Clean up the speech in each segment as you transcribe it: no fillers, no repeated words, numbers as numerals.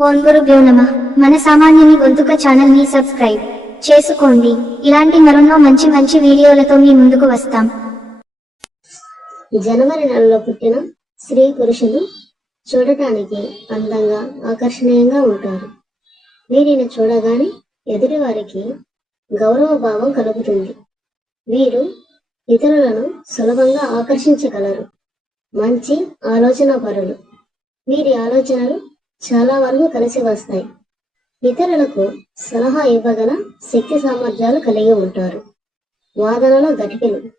ఓం గురుభ్యో నమః. మన సామాన్యుని గొంతుక ఛానల్ ని సబ్స్క్రైబ్ చేసుకోండి. ఇలాంటి మరెన్నో మంచి మంచి వీడియోలతో మీ ముందుకు వస్తాం. జనవరి నెలలో పుట్టిన స్త్రీ పురుషులు చూడటానికి అందంగా ఆకర్షణీయంగా ఉంటారు. వీరిని చూడగానే ఎదుటి వారికి గౌరవ భావం కలుగుతుంది. వీరు ఇతరులను సులభంగా ఆకర్షించగలరు. మంచి ఆలోచన పరులు. వీరి ఆలోచనలు చాలా వరకు కలిసి వస్తాయి. ఇతరులకు సలహా ఇవ్వగల శక్తి సామర్థ్యాలు కలిగి ఉంటారు. వాదనలో గట్టిలు.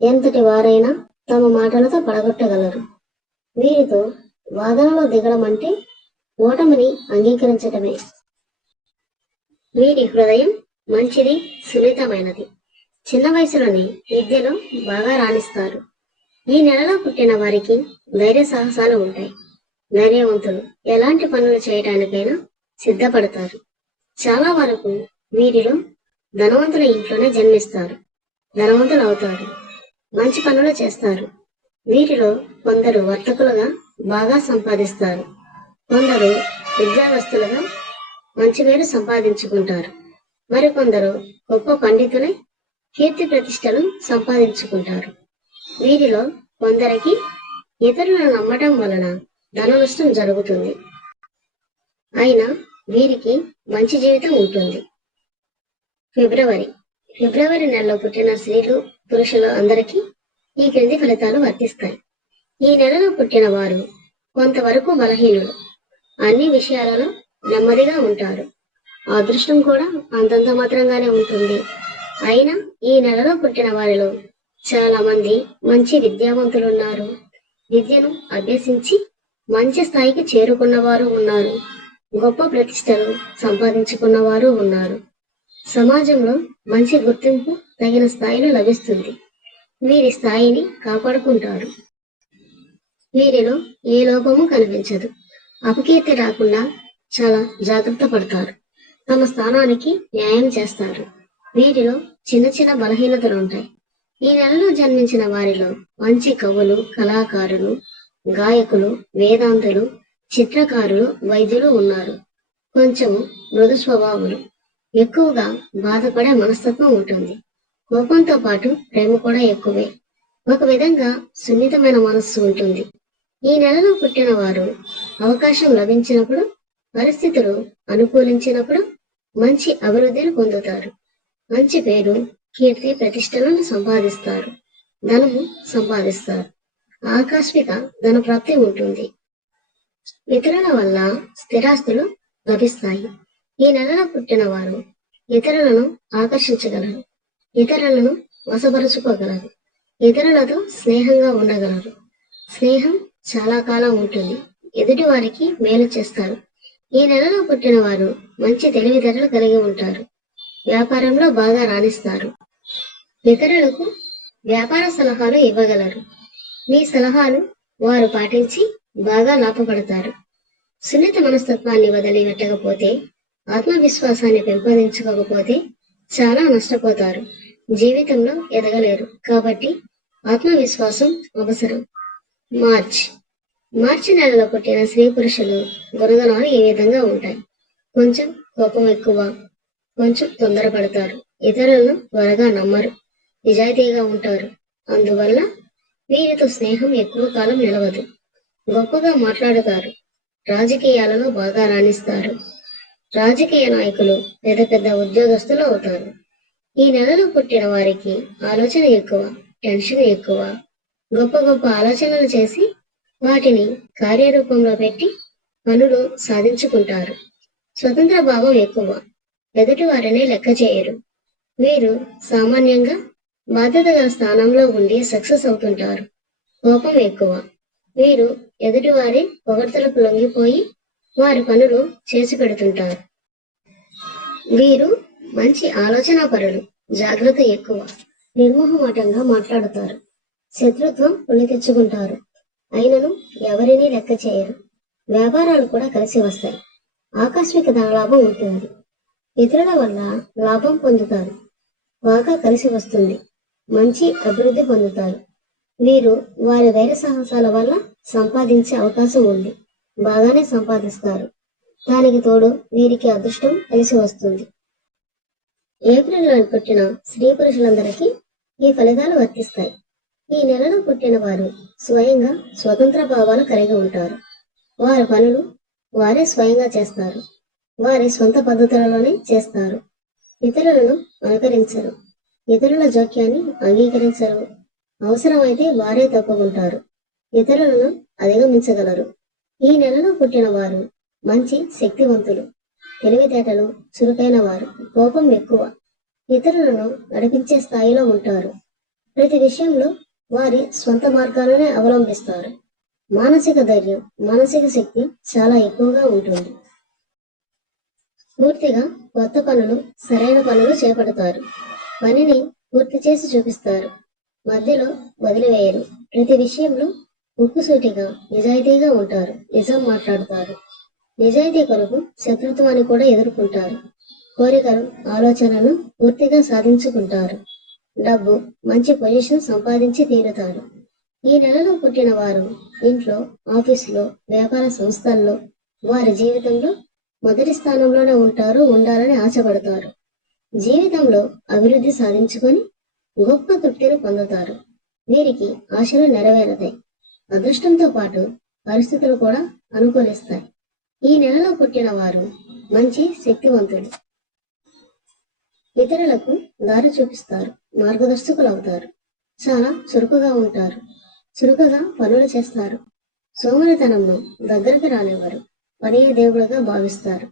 ఎంతటి వారైనా తమ మాటలతో పడగొట్టగలరు. వీరితో వాదనలో దిగడం అంటే ఓటమిని అంగీకరించటమే. వీరి హృదయం మంచిది, సున్నితమైనది. చిన్న వయసులోనే విద్యలో బాగా రాణిస్తారు. ఈ నెలలో పుట్టిన వారికి ధైర్య సాహసాలు ఉంటాయి. ధైర్యవంతులు ఎలాంటి పనులు చేయటానికైనా సిద్ధపడతారు. చాలా వరకు వీరిలో ధనవంతుల ఇంట్లోనే జన్మిస్తారు. ధనవంతులు అవుతారు. మంచి పనులు చేస్తారు. వీరిలో కొందరు వర్తకులుగా బాగా సంపాదిస్తారు. కొందరు ఉద్యోగస్తులుగా మంచి పేరు సంపాదించుకుంటారు. మరికొందరు గొప్ప పండితులై కీర్తి ప్రతిష్టలు సంపాదించుకుంటారు. వీరిలో కొందరికి ఇతరులను నమ్మటం వలన ధన నష్టం జరుగుతుంది. అయినా వీరికి మంచి జీవితం ఉంటుంది. ఫిబ్రవరి నెలలో పుట్టిన స్త్రీలు పురుషులు అందరికీ ఈ క్రింది ఫలితాలు వర్తిస్తాయి. ఈ నెలలో పుట్టిన వారు కొంతవరకు బలహీనులు. అన్ని విషయాలలో నెమ్మదిగా ఉంటారు. అదృష్టం కూడా అంతంత మాత్రంగానే ఉంటుంది. అయినా ఈ నెలలో పుట్టిన వారిలో చాలా మంది మంచి విద్యావంతులున్నారు. విద్యను అభ్యసించి మంచి స్థాయికి చేరుకున్నవారు ఉన్నారు. గొప్ప ప్రతిష్టలు సంపాదించుకున్నవారు ఉన్నారు. సమాజంలో మంచి గుర్తింపు తగిన స్థాయిలో లభిస్తుంది. వీరి స్థాయిని కాపాడుకుంటారు. వీరిలో ఏ లోపము కనిపించదు. అపకీర్తి రాకుండా చాలా జాగ్రత్త పడతారు. తమ స్థానానికి న్యాయం చేస్తారు. వీరిలో చిన్న చిన్న బలహీనతలు ఉంటాయి. ఈ నెలలో జన్మించిన వారిలో మంచి కవులు, కళాకారులు, గాయకులు, వేదాంతులు, చిత్రకారులు, వైద్యులు ఉన్నారు. కొంచెం మృదు స్వభావులు. ఎక్కువగా బాధపడే మనస్తత్వం ఉంటుంది. కోపంతో పాటు ప్రేమ కూడా ఎక్కువే. ఒక విధంగా సున్నితమైన మనస్సు ఉంటుంది. ఈ నెలలో పుట్టిన వారు అవకాశం లభించినప్పుడు, పరిస్థితులు అనుకూలించినప్పుడు మంచి అభివృద్ధిని పొందుతారు. మంచి పేరు, కీర్తి ప్రతిష్టలను సంపాదిస్తారు. ధనము సంపాదిస్తారు. ఆకస్మిక ధన ప్రాప్తి ఉంటుంది. ఇతరుల వల్ల స్థిరాస్తులు లభిస్తాయి. ఈ నెలలో పుట్టిన వారు ఇతరులను ఆకర్షించగలరు. ఇతరులను వశపరుచుకోగలరు. ఇతరులతో స్నేహంగా ఉండగలరు. స్నేహం చాలా కాలం ఉంటుంది. ఎదుటి వారికి మేలు చేస్తారు. ఈ నెలలో పుట్టిన వారు మంచి తెలివితేటలు కలిగి ఉంటారు. వ్యాపారంలో బాగా రాణిస్తారు. ఇతరులకు వ్యాపార సలహాలు ఇవ్వగలరు. మీ సలహాలు వారు పాటించి బాగా లాభపడతారు. సున్నిత మనస్తత్వాన్ని వదిలి పెట్టకపోతే, ఆత్మవిశ్వాసాన్ని పెంపొందించుకోకపోతే చాలా నష్టపోతారు. జీవితంలో ఎదగలేరు. కాబట్టి ఆత్మవిశ్వాసం అవసరం. మార్చి నెలలో పుట్టిన స్త్రీ పురుషులు గుణగణాలు ఈ విధంగా ఉంటాయి. కొంచెం కోపం ఎక్కువ. కొంచెం తొందరపడతారు. ఇతరులను త్వరగా నమ్మరు. నిజాయితీగా ఉంటారు. అందువల్ల వీరితో స్నేహం ఎక్కువ కాలం నిలవదు. గొప్పగా మాట్లాడుతారు. రాజకీయాలలో బాగా రాణిస్తారు. రాజకీయ నాయకులు పెద్ద పెద్ద ఉద్యోగస్తులు అవుతారు. ఈ నెలలో పుట్టిన వారికి ఆలోచన ఎక్కువ, టెన్షన్ ఎక్కువ. గొప్ప గొప్ప ఆలోచనలు చేసి వాటిని కార్యరూపంలో పెట్టి పనులు సాధించుకుంటారు. స్వతంత్ర భావం ఎక్కువ. ఎదుటి వారిని లెక్క చేయరు. వీరు సామాన్యంగా బాధ్యత గల స్థానంలో ఉండి సక్సెస్ అవుతుంటారు. కోపం ఎక్కువ. వీరు ఎదుటి వారి పొగడ్తలకు లొంగిపోయి వారి పనులు చేసి పెడుతుంటారు. వీరు మంచి ఆలోచన పరులు. జాగ్రత్త ఎక్కువ. నిర్మోహమాటంగా మాట్లాడుతారు. శత్రుత్వం కొని తెచ్చుకుంటారు. అయినను ఎవరినీ లెక్క చేయరు. వ్యాపారాలు కూడా కలిసి వస్తాయి. ఆకస్మిక ధనలాభం ఉంటుంది. ఇతరుల వల్ల లాభం పొందుతారు. బాగా కలిసి వస్తుంది. మంచి అభివృద్ధి పొందుతారు. వీరు వారి ధైర్య సాహసాల వల్ల సంపాదించే అవకాశం ఉంది. బాగానే సంపాదిస్తారు. దానికి తోడు వీరికి అదృష్టం కలిసి వస్తుంది. ఏప్రిల్లో పుట్టిన స్త్రీ పురుషులందరికీ ఈ ఫలితాలు వర్తిస్తాయి. ఈ నెలలో పుట్టిన వారు స్వయంగా స్వతంత్ర భావాలు కలిగి ఉంటారు. వారి పనులు వారే స్వయంగా చేస్తారు. వారి సొంత పద్ధతులలోనే చేస్తారు. ఇతరులను అనుకరించరు. ఇతరుల జోక్యాన్ని అంగీకరించరు. అవసరమైతే వారే తప్పుకుంటారు. ఇతరులను అధిగమించగలరు. ఈ నెలలో పుట్టిన వారు మంచి శక్తివంతులు, తెలివితేటలు చురుకైన వారు, కోపం ఎక్కువ, ఇతరులను నడిపించే స్థాయిలో ఉంటారు. ప్రతి విషయంలో వారి స్వంత మార్గాలనే అవలంబిస్తారు. మానసిక ధైర్యం, మానసిక శక్తి చాలా ఎక్కువగా ఉంటుంది. పూర్తిగా కొత్త పనులు, సరైన పనులు చేపడతారు. పనిని పూర్తి చేసి చూపిస్తారు. మధ్యలో వదిలివేయరు. ప్రతి విషయంలో ఉక్కుసూటిగా, నిజాయితీగా ఉంటారు. నిజం మాట్లాడతారు. నిజాయితీ కొరకు శత్రుత్వాన్ని కూడా ఎదుర్కొంటారు. కోరికలు, ఆలోచనలను పూర్తిగా సాధించుకుంటారు. డబ్బు, మంచి పొజిషన్ సంపాదించి తీరుతారు. ఈ నెలలో పుట్టిన వారు ఇంట్లో, ఆఫీసులో, వ్యాపార సంస్థల్లో వారి జీవితంలో మొదటి స్థానంలోనే ఉండాలని ఆశపడతారు. జీవితంలో అభివృద్ధి సాధించుకొని గొప్ప తృప్తిని పొందుతారు. వీరికి ఆశలు నెరవేరతాయి. అదృష్టంతో పాటు పరిస్థితులు కూడా అనుకూలిస్తాయి. ఈ నెలలో పుట్టిన వారు మంచి శక్తివంతులు. ఇతరులకు దారి చూపిస్తారు. మార్గదర్శకులు అవుతారు. చాలా చురుకుగా ఉంటారు. చురుకుగా పనులు చేస్తారు. సోమరితనంలో దగ్గరకు రానివ్వరు. పని దేవుడుగా భావిస్తారు.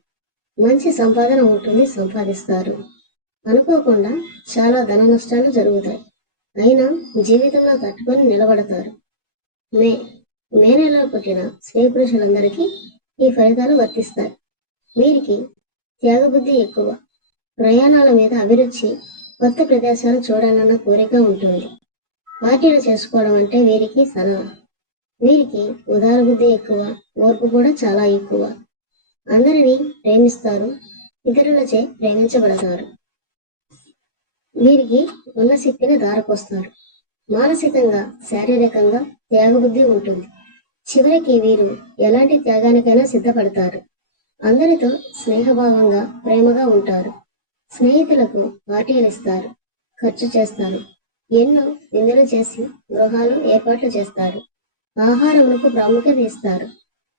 మంచి సంపాదన ఉంటుంది, సంపాదిస్తారు. అనుకోకుండా చాలా ధన నష్టాలు జరుగుతాయి. అయినా జీవితంలో తట్టుకొని నిలబడతారు. మే నెలలో పుట్టిన స్త్రీ పురుషులందరికీ ఈ ఫలితాలు వర్తిస్తాయి. వీరికి త్యాగబుద్ధి ఎక్కువ. ప్రయాణాల మీద అభిరుచి, కొత్త ప్రదేశాలు చూడాలన్న కోరిక ఉంటుంది. పార్టీలు చేసుకోవడం అంటే వీరికి సలహా. వీరికి ఉదార బుద్ధి ఎక్కువ. ఓర్పు కూడా చాలా ఎక్కువ. అందరినీ ప్రేమిస్తారు. ఇతరులచే ప్రేమించబడతారు. వీరికి ఉన్న శక్తిని ధారపోస్తారు. మానసికంగా, శారీరకంగా త్యాగబుద్ధి ఉంటుంది. చివరికి వీరు ఎలాంటి త్యాగానికైనా సిద్ధపడతారు. అందరితో స్నేహభావంగా, ప్రేమగా ఉంటారు. స్నేహితులకు పార్టీలు ఇస్తారు. ఖర్చు చేస్తారు. ఎన్నో విందులు చేసి గృహాలు ఏర్పాట్లు చేస్తారు. ఆహారములకు ప్రాముఖ్యత ఇస్తారు.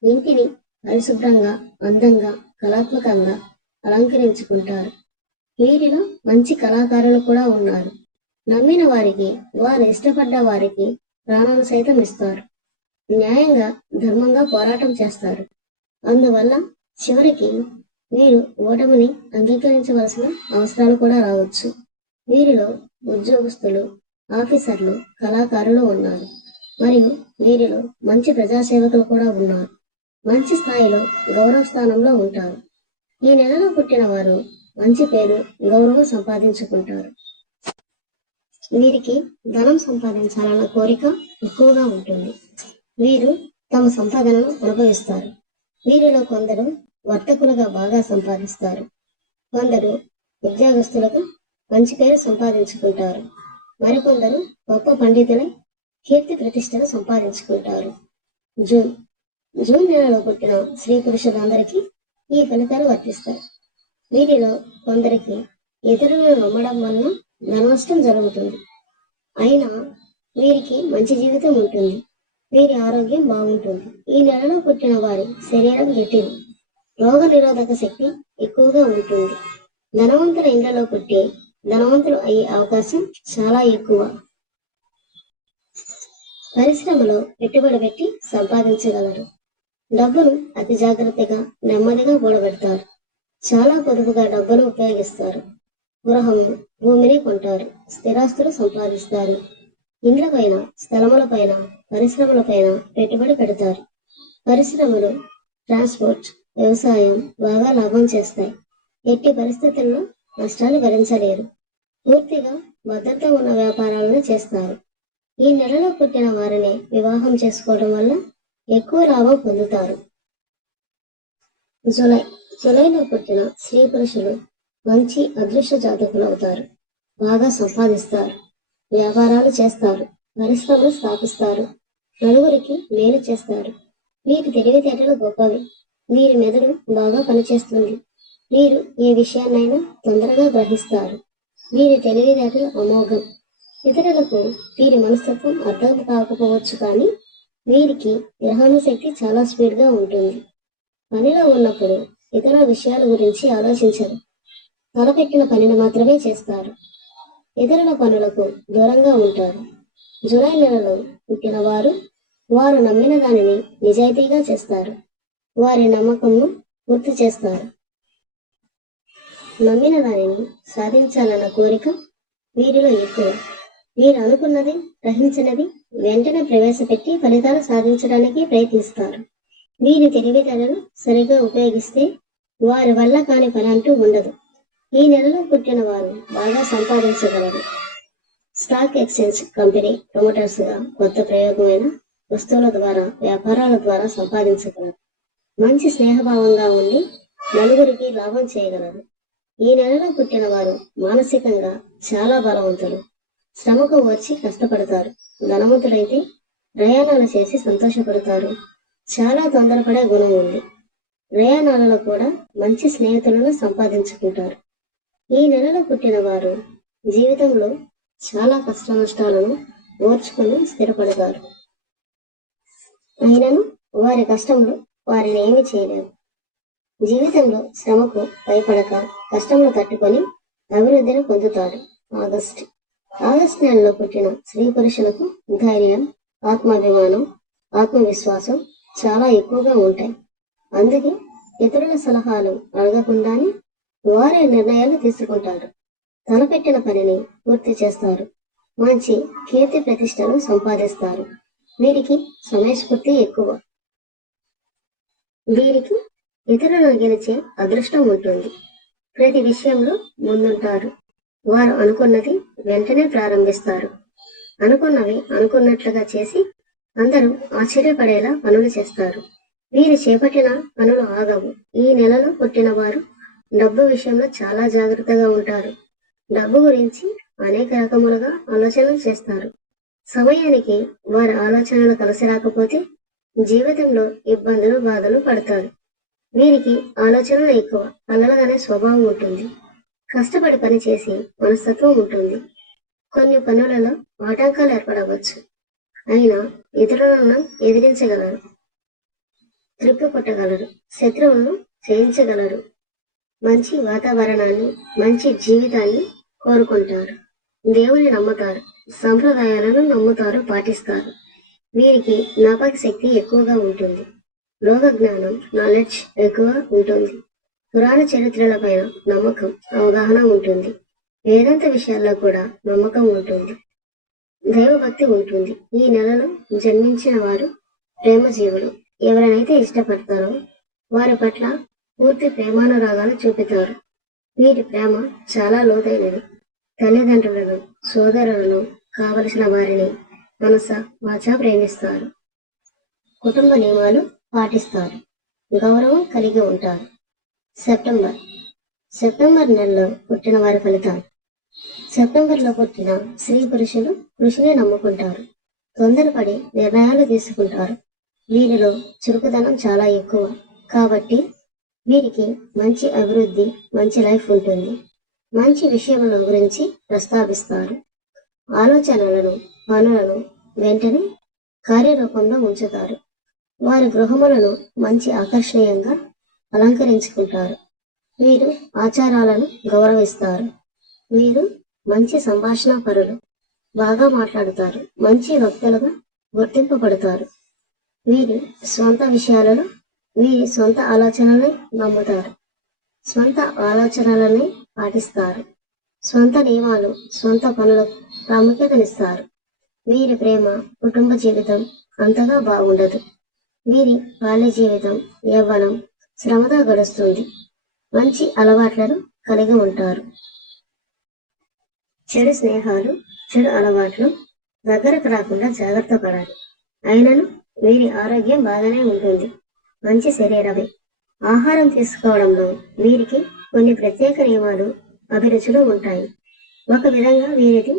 ఇంటిని పరిశుభ్రంగా, అందంగా, కళాత్మకంగా అలంకరించుకుంటారు. వీరిలో మంచి కళాకారులు కూడా ఉన్నారు. నమ్మిన వారికి, వారు ఇష్టపడ్డ వారికి ప్రాణాలు సైతం ఇస్తారు. న్యాయంగా, ధర్మంగా పోరాటం చేస్తారు. అందువల్ల చివరికి వీరు ఓటమిని అంగీకరించవలసిన అవసరాలు కూడా రావచ్చు. వీరిలో ఉద్యోగస్తులు, ఆఫీసర్లు, కళాకారులు ఉన్నారు. మరియు వీరిలో మంచి ప్రజాసేవకులు కూడా ఉన్నారు. మంచి స్థాయిలో, గౌరవ స్థానంలో ఉంటారు. ఈ నెలలో పుట్టిన వారు మంచి పేరు, గౌరవం సంపాదించుకుంటారు. వీరికి ధనం సంపాదించాలన్న కోరిక ఎక్కువగా ఉంటుంది. వీరు తమ సంపాదనను అనుభవిస్తారు. వీరిలో కొందరు వర్తకులుగా బాగా సంపాదిస్తారు. కొందరు ఉద్యోగస్తులకు మంచి పేరు సంపాదించుకుంటారు. మరికొందరు గొప్ప పండితులై కీర్తి ప్రతిష్టలు సంపాదించుకుంటారు. జూన్ నెలలో పుట్టిన స్త్రీ పురుషులందరికీ ఈ ఫలితాలు వర్తిస్తాయి. వీరిలో కొందరికి ఇతరులను నమ్మడం వలన ధననష్టం జరుగుతుంది. అయినా వీరికి మంచి జీవితం ఉంటుంది. వీరి ఆరోగ్యం బాగుంటుంది. ఈ నెలలో పుట్టిన వారి శరీరం గట్టిది. రోగ నిరోధక శక్తి ఎక్కువగా ఉంటుంది. ధనవంతుల ఇండ్లలో పుట్టి ధనవంతులు అయ్యే అవకాశం చాలా ఎక్కువ. పరిశ్రమలో పెట్టుబడి పెట్టి సంపాదించగలరు. డబ్బును అతి జాగ్రత్తగా, నెమ్మదిగా కూడబెడతారు. చాలా పొదుపుగా డబ్బును ఉపయోగిస్తారు. గృహము, భూమిని కొంటారు. స్థిరాస్తులు సంపాదిస్తారు. ఇండ్లపైన, స్థలములపైన, పరిశ్రమలపైన పెట్టుబడి పెడతారు. పరిశ్రమలు, ట్రాన్స్పోర్ట్, వ్యవసాయం బాగా లాభం చేస్తాయి. ఎట్టి పరిస్థితుల్లో నష్టాలు భరించలేరు. పూర్తిగా భద్రత ఉన్న వ్యాపారాలను చేస్తారు. ఈ నెలలో పుట్టిన వారిని వివాహం చేసుకోవడం వల్ల ఎక్కువ లాభం పొందుతారు. జూలైలో పుట్టిన స్త్రీ పురుషులు మంచి అదృష్ట జాతకులు అవుతారు. బాగా సంపాదిస్తారు. వ్యాపారాలు చేస్తారు. పరిశ్రమలు స్థాపిస్తారు. నలుగురికి మేలు చేస్తారు. వీరి తెలివితేటలు గొప్పవి. వీరి మెదడు బాగా పనిచేస్తుంది. వీరు ఏ విషయాన్నైనా తొందరగా గ్రహిస్తారు. వీరి తెలివితేటలు అమోఘం. ఇతరులకు వీరి మనస్తత్వం అర్థం కాకపోవచ్చు, కానీ వీరికి గ్రహణ శక్తి చాలా స్పీడ్గా ఉంటుంది. పనిలో ఉన్నప్పుడు ఇతర విషయాల గురించి ఆలోచించరు. తలపెట్టిన పనిని మాత్రమే చేస్తారు. ఇతరుల పనులకు దూరంగా ఉంటారు. జూలై నెలలో పుట్టిన వారు నమ్మిన దానిని నిజాయితీగా చేస్తారు. వారి నమ్మకంను పూర్తి చేస్తారు. నమ్మిన దానిని సాధించాలన్న కోరిక వీరిలో ఎక్కువ. వీరు అనుకున్నది, గ్రహించినది వెంటనే ప్రవేశపెట్టి ఫలితాలు సాధించడానికి ప్రయత్నిస్తారు. వీరి తెలివితేటలు సరిగ్గా ఉపయోగిస్తే వారి వల్ల కాని పని అంటూ ఉండదు. ఈ నెలలో పుట్టిన వారు బాగా సంపాదించగలరు. స్టాక్ ఎక్స్చేంజ్ కంపెనీ ప్రమోటర్స్ గా కొత్త ప్రయోగమైన వస్తువుల ద్వారా, వ్యాపారాల ద్వారా సంపాదించగలరు. మంచి స్నేహభావంగా ఉండి నలుగురికి లాభం చేయగలరు. ఈ నెలలో పుట్టిన వారు మానసికంగా చాలా బలవంతులు. శ్రమకు వచ్చి కష్టపడతారు. ధనవంతులైతే ప్రయాణాలు చేసి సంతోషపడతారు. చాలా తొందరపడే గుణం ఉంది. ప్రయాణాలలో కూడా మంచి స్నేహితులను సంపాదించుకుంటారు. ఈ నెలలో పుట్టిన వారు జీవితంలో చాలా కష్ట నష్టాలను ఓర్చుకుని స్థిరపడతారు. అయినను వారి కష్టములు వారిని ఏమి చేయలేవు. జీవితంలో శ్రమకు భయపడక కష్టములు తట్టుకొని అభివృద్ధిని పొందుతారు. ఆగస్టు నెలలో పుట్టిన స్త్రీ పురుషులకు ధైర్యం, ఆత్మాభిమానం, ఆత్మవిశ్వాసం చాలా ఎక్కువగా ఉంటాయి. అందుకే ఇతరుల సలహాలు అడగకుండానే వారే నిర్ణయాలు తీసుకుంటారు. తలపెట్టిన పనిని పూర్తి చేస్తారు. మంచి కీర్తి ప్రతిష్టలు సంపాదిస్తారు. వీరికి సమయస్ఫూర్తి ఎక్కువ. వీరికి ఇతరులను గెలిచే అదృష్టం ఉంటుంది. ప్రతి విషయంలో ముందుంటారు. వారు అనుకున్నది వెంటనే ప్రారంభిస్తారు. అనుకున్నవి అనుకున్నట్లుగా చేసి అందరూ ఆశ్చర్యపడేలా పనులు చేస్తారు. వీరు చేపట్టిన పనులు ఆగవు. ఈ నెలలో పుట్టిన వారు డబ్బు విషయంలో చాలా జాగ్రత్తగా ఉంటారు. డబ్బు గురించి అనేక రకములుగా ఆలోచనలు చేస్తారు. సమయానికి వారి ఆలోచనలు కలిసి రాకపోతే జీవితంలో ఇబ్బందులు, బాధలు పడతారు. వీరికి ఆలోచనలు ఎక్కువ. అల్లలగానే స్వభావం ఉంటుంది. కష్టపడి పని చేసి మనస్తత్వం ఉంటుంది. కొన్ని పనులలో ఆటంకాలు ఏర్పడవచ్చు. అయినా ఇతరులను ఎదిరించగలరు. త్రిప్పు కొట్టగలరు. శత్రువులను జయించగలరు. మంచి వాతావరణాన్ని, మంచి జీవితాన్ని కోరుకుంటారు. దేవుని నమ్ముతారు. సంప్రదాయాలను నమ్ముతారు, పాటిస్తారు. వీరికి జ్ఞాపక శక్తి ఎక్కువగా ఉంటుంది. లోక జ్ఞానం, నాలెడ్జ్ ఎక్కువ ఉంటుంది. పురాణ చరిత్రలపైన నమ్మకం, అవగాహన ఉంటుంది. వేదాంత విషయాల్లో కూడా నమ్మకం ఉంటుంది. దైవభక్తి ఉంటుంది. ఈ నెలలో జన్మించిన వారు ప్రేమజీవులు. ఎవరినైతే ఇష్టపడతారో వారి పట్ల పూర్తి ప్రేమానురాగాలు చూపుతారు. వీరి ప్రేమ చాలా లోతైనది. తల్లిదండ్రులను, సోదరులను, కావలసిన వారిని మనస వాచా ప్రేమిస్తారు. కుటుంబ నియమాలు పాటిస్తారు. గౌరవం కలిగి ఉంటారు. సెప్టెంబర్ నెలలో పుట్టిన వారి ఫలితాలు. సెప్టెంబర్లో పుట్టిన స్త్రీ పురుషులు కృషిని నమ్ముకుంటారు. తొందరపడి నిర్ణయాలు తీసుకుంటారు. వీరిలో చురుకుదనం చాలా ఎక్కువ. కాబట్టి వీరికి మంచి అభివృద్ధి, మంచి లైఫ్ ఉంటుంది. మంచి విషయముల గురించి ప్రస్తావిస్తారు. ఆలోచనలను, పనులను వెంటనే కార్యరూపంలో ఉంచుతారు. వారి గృహములను మంచి ఆకర్షణీయంగా అలంకరించుకుంటారు. వీరు ఆచారాలను గౌరవిస్తారు. వీరు మంచి సంభాషణ పరులు. బాగా మాట్లాడుతారు. మంచి వక్తలుగా గుర్తింపబడతారు. వీరి స్వంత విషయాలలో వీరి స్వంత ఆలోచనల్ని నమ్ముతారు. స్వంత ఆలోచనలని పాటిస్తారు. స్వంత నియమాలు, స్వంత పనులకు ప్రాముఖ్యతనిస్తారు. వీరి ప్రేమ, కుటుంబ జీవితం అంతగా బాగుండదు. వీరి బాల్య జీవితం, యవ్వనం శ్రమతో గడుస్తుంది. మంచి అలవాట్లను కలిగి ఉంటారు. చెడు స్నేహాలు, చెడు అలవాట్లు దగ్గరకు రాకుండా జాగ్రత్త పడాలి. అయినను వీరి ఆరోగ్యం బాగానే ఉంటుంది. మంచి శరీరమే. ఆహారం తీసుకోవడంలో వీరికి కొన్ని ప్రత్యేక నియమాలు, అభిరుచులు ఉంటాయి. ఒక విధంగా వీరిది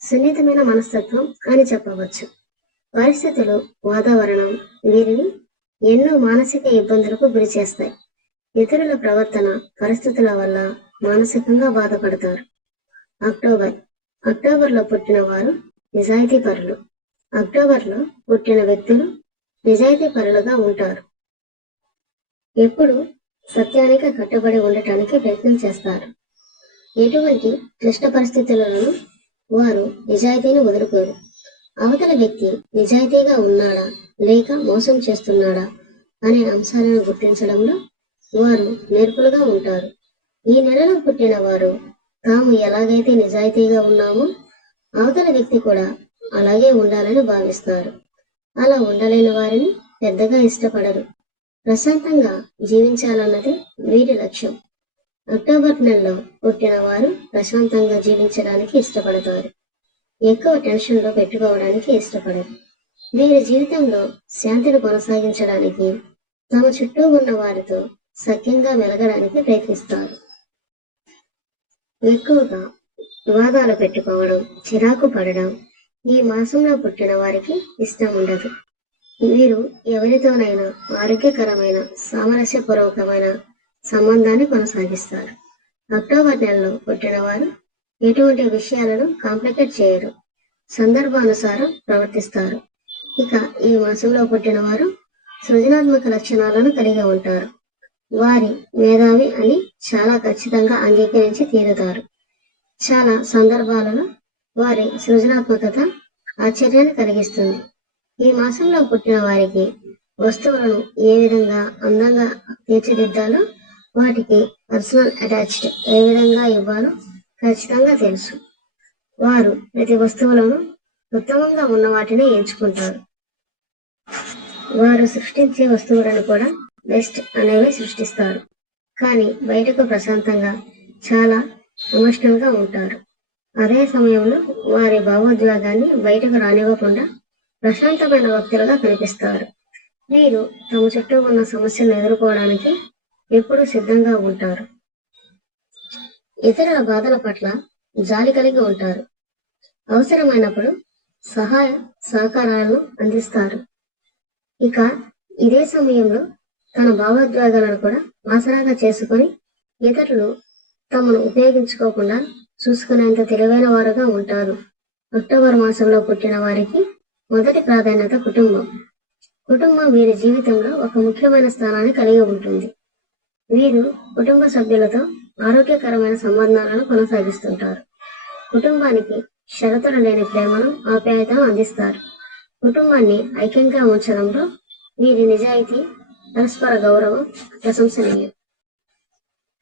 సున్నితమైన మనస్తత్వం అని చెప్పవచ్చు. పరిస్థితులు, వాతావరణం వీరిని ఎన్నో మానసిక ఇబ్బందులకు గురి చేస్తాయి. ఇతరుల ప్రవర్తన, పరిస్థితుల వల్ల మానసికంగా బాధపడతారు. అక్టోబర్లో పుట్టిన వారు నిజాయితీ పరులు. అక్టోబర్లో పుట్టిన వ్యక్తులు నిజాయితీ పరులుగా ఉంటారు. ఎప్పుడు సత్యానికి కట్టుబడి ఉండటానికి ప్రయత్నం చేస్తారు. ఎటువంటి క్లిష్ట పరిస్థితులను వారు నిజాయితీని వదులుకోరు. అవతల వ్యక్తి నిజాయితీగా ఉన్నాడా లేక మోసం చేస్తున్నాడా అనే అంశాలను గుర్తించడంలో వారు నేర్పులుగా ఉంటారు. ఈ నెలలో పుట్టిన వారు తాము ఎలాగైతే నిజాయితీగా ఉన్నామో అవతల వ్యక్తి కూడా అలాగే ఉండాలని భావిస్తారు. అలా ఉండలేని వారిని పెద్దగా ఇష్టపడరు. ప్రశాంతంగా జీవించాలన్నది వీరి లక్ష్యం. అక్టోబర్ నెలలో పుట్టిన వారు ప్రశాంతంగా జీవించడానికి ఇష్టపడతారు. ఎక్కువ టెన్షన్లో పెట్టుకోవడానికి ఇష్టపడరు. వీరి జీవితంలో శాంతిని కొనసాగించడానికి తమ చుట్టూ ఉన్న వారితో సఖ్యంగా మెలగడానికి ప్రయత్నిస్తారు. ఎక్కువగా వివాదాలు పెట్టుకోవడం, చిరాకు పడడం ఈ మాసంలో పుట్టిన వారికి ఇష్టం ఉండదు. వీరు ఎవరితోనైనా ఆరోగ్యకరమైన, సామరస్యపూర్వకమైన సంబంధాన్ని కొనసాగిస్తారు. అక్టోబర్ నెలలో పుట్టిన వారు ఎటువంటి విషయాలను కాంప్లికేట్ చేయరు. సందర్భానుసారం ప్రవర్తిస్తారు. ఇక ఈ మాసంలో పుట్టిన వారు సృజనాత్మక లక్షణాలను కలిగి ఉంటారు. వారి మేధావి అని చాలా ఖచ్చితంగా అంగీకరించి తీరుతారు. చాలా సందర్భాలలో వారి సృజనాత్మకత ఆశ్చర్యాన్ని కలిగిస్తుంది. ఈ మాసంలో పుట్టిన వారికి వస్తువులను ఏ విధంగా అందంగా తీర్చిదిద్దాలో, వాటికి పర్సనల్ అటాచ్డ్ ఏ విధంగా ఇవ్వాలో ఖచ్చితంగా తెలుసు. వారు ప్రతి వస్తువులను ఉత్తమంగా ఉన్న వాటిని ఎంచుకుంటారు. వారు సృష్టించే వస్తువులను కూడా బెస్ట్ అనేవి సృష్టిస్తారు. కానీ బయటకు ప్రశాంతంగా చాలా ఎమోషనల్ గా ఉంటారు. అదే సమయంలో వారి భావోద్వేగాన్ని బయటకు రానివ్వకుండా ప్రశాంతమైన వ్యక్తులుగా కనిపిస్తారు. వీరు తమ చుట్టూ ఉన్న సమస్యలను ఎదుర్కోవడానికి ఎప్పుడూ సిద్ధంగా ఉంటారు. ఇతరుల బాధల పట్ల జాలి కలిగి ఉంటారు. అవసరమైనప్పుడు సహాయ సహకారాలను అందిస్తారు. ఇక ఇదే సమయంలో తన భావోద్వేగాలను కూడా ఆసరాగా చేసుకొని ఇతరులు తమను ఉపయోగించుకోకుండా చూసుకునేంత తెలివైన వారుగా ఉంటారు. అక్టోబర్ మాసంలో పుట్టిన వారికి మొదటి ప్రాధాన్యత కుటుంబం. కుటుంబం వీరి జీవితంలో ఒక ముఖ్యమైన స్థానాన్ని కలిగి ఉంటుంది. వీరు కుటుంబ సభ్యులతో ఆరోగ్యకరమైన సంబంధాలను కొనసాగిస్తుంటారు. కుటుంబానికి షరతులు లేని ప్రేమను, ఆప్యాయతను అందిస్తారు. కుటుంబాన్ని ఐక్యంగా ఉంచడంలో వీరి నిజాయితీ, పరస్పర గౌరవం ప్రశంసనీయం.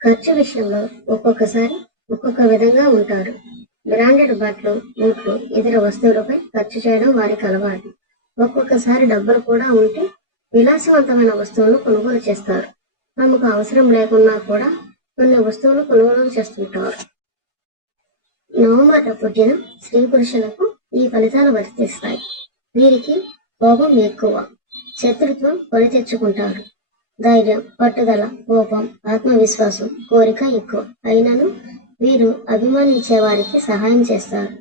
ఖర్చు విషయంలో ఒక్కొక్కసారి ఒక్కొక్క విధంగా ఉంటారు. బ్రాండెడ్ బట్టలు, బూట్లు, ఇతర వస్తువులపై ఖర్చు చేయడం వారికి అలవాటు. ఒక్కొక్కసారి డబ్బులు కూడా ఉంటే విలాసవంతమైన వస్తువులను కొనుగోలు చేస్తారు. తమకు అవసరం లేకున్నా కూడా కొన్ని వస్తువులు కొనుగోలు చేస్తుంటారు. నవంబర్లో పుట్టిన స్త్రీ పురుషులకు ఈ ఫలితాలు వర్తిస్తాయి. వీరికి కోపం ఎక్కువ, శత్రుత్వం కొని తెచ్చుకుంటారు. ధైర్యం, పట్టుదల, కోపం, ఆత్మవిశ్వాసం, కోరిక ఎక్కువ. అయినను వీరు అభిమానించే వారికి సహాయం చేస్తారు.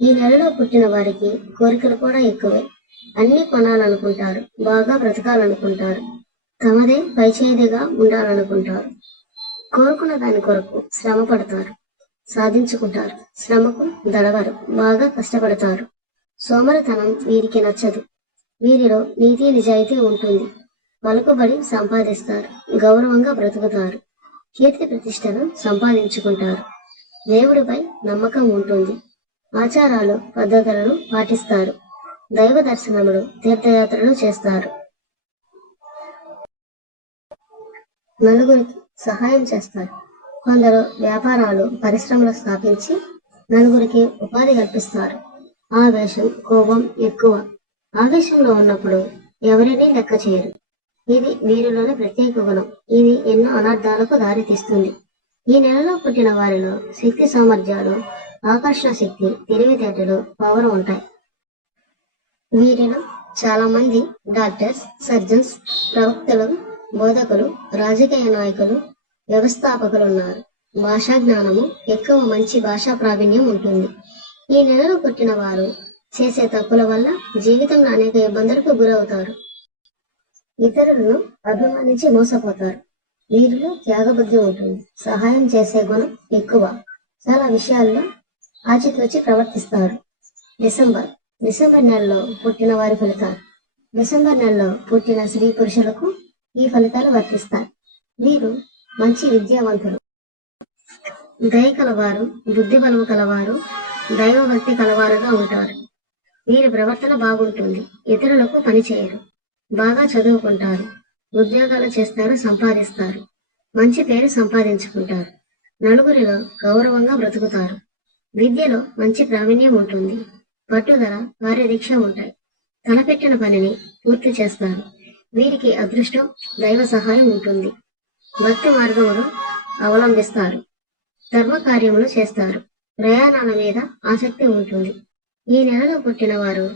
ఈ నెలలో పుట్టిన వారికి కోరికలు కూడా ఎక్కువే. అన్ని కొనాలనుకుంటారు, బాగా బ్రతకాలనుకుంటారు, తమదే పైచేదిగా ఉండాలనుకుంటారు. కోరుకున్న దాని కొరకు శ్రమ పడతారు, సాధించుకుంటారు. శ్రమకు దడవరు, బాగా కష్టపడతారు. సోమరితనం వీరికి నచ్చదు. వీరిలో నీతి నిజాయితీ ఉంటుంది. పలుకుబడి సంపాదిస్తారు, గౌరవంగా బ్రతుకుతారు, కీర్తి ప్రతిష్టలు సంపాదించుకుంటారు. దేవుడిపై నమ్మకం ఉంటుంది. ఆచారాలు, పద్ధతులను పాటిస్తారు. దైవ దర్శనములు, తీర్థయాత్రలు చేస్తారు. నలుగురికి సహాయం చేస్తారు. కొందరు వ్యాపారాలు, పరిశ్రమలు స్థాపించి నలుగురికి ఉపాధి కల్పిస్తారు. ఆవేశం, కోపం ఎక్కువ. ఆవేశంలో ఉన్నప్పుడు ఎవరినీ లెక్క చేయరు. ఇది వీరిలోని ప్రత్యేక గుణం. ఇది ఎన్నో అనర్థాలకు దారితీస్తుంది. ఈ నెలలో పుట్టిన వారిలో శక్తి సామర్థ్యాలు, ఆకర్షణ శక్తి, తెలివితేటలు, పవర్ ఉంటాయి. వీరిలో చాలా మంది డాక్టర్స్, సర్జన్స్, ప్రవక్తలు, బోధకులు, రాజకీయ నాయకులు, వ్యవస్థాపకులు ఉన్నారు. భాషా జ్ఞానము ఎక్కువ, మంచి భాషా ప్రావీణ్యం ఉంటుంది. ఈ నెలలో పుట్టిన వారు చేసే తప్పుల వల్ల జీవితంలో అనేక ఇబ్బందులకు గురవుతారు. ఇతరులను అభిమానించి మోసపోతారు. వీరిలో త్యాగబుద్ధి ఉంటుంది. సహాయం చేసే గుణం ఎక్కువ. చాలా విషయాల్లో ఆచితూచి ప్రవర్తిస్తారు. డిసెంబర్ నెలలో పుట్టిన వారి ఫలితాలు. డిసెంబర్ నెలలో పుట్టిన స్త్రీ పురుషులకు ఈ ఫలితాలు వర్తిస్తాయి. వీరు మంచి విద్యావంతులు, దయ కలవారు, బుద్ధి బలము కలవారు, దైవభక్తి కలవారుగా ఉంటారు. వీరి ప్రవర్తన బాగుంటుంది. ఇతరులకు పని చేయరు. బాగా చదువుకుంటారు. ఉద్యోగాలు చేస్తారు, సంపాదిస్తారు. మంచి పేరు సంపాదించుకుంటారు. నలుగురిలో గౌరవంగా బ్రతుకుతారు. విద్యలో మంచి ప్రావీణ్యం ఉంటుంది. పట్టుదల, కార్యదీక్ష ఉంటాయి. తలపెట్టిన పనిని పూర్తి చేస్తారు. వీరికి అదృష్టం, దైవ సహాయం ఉంటుంది. భక్తి మార్గములు అవలంబిస్తారు. ధర్మకార్యములు చేస్తారు. ప్రయాణాల మీద ఆసక్తి ఉంటుంది. ఈ నెలలో పుట్టిన వారు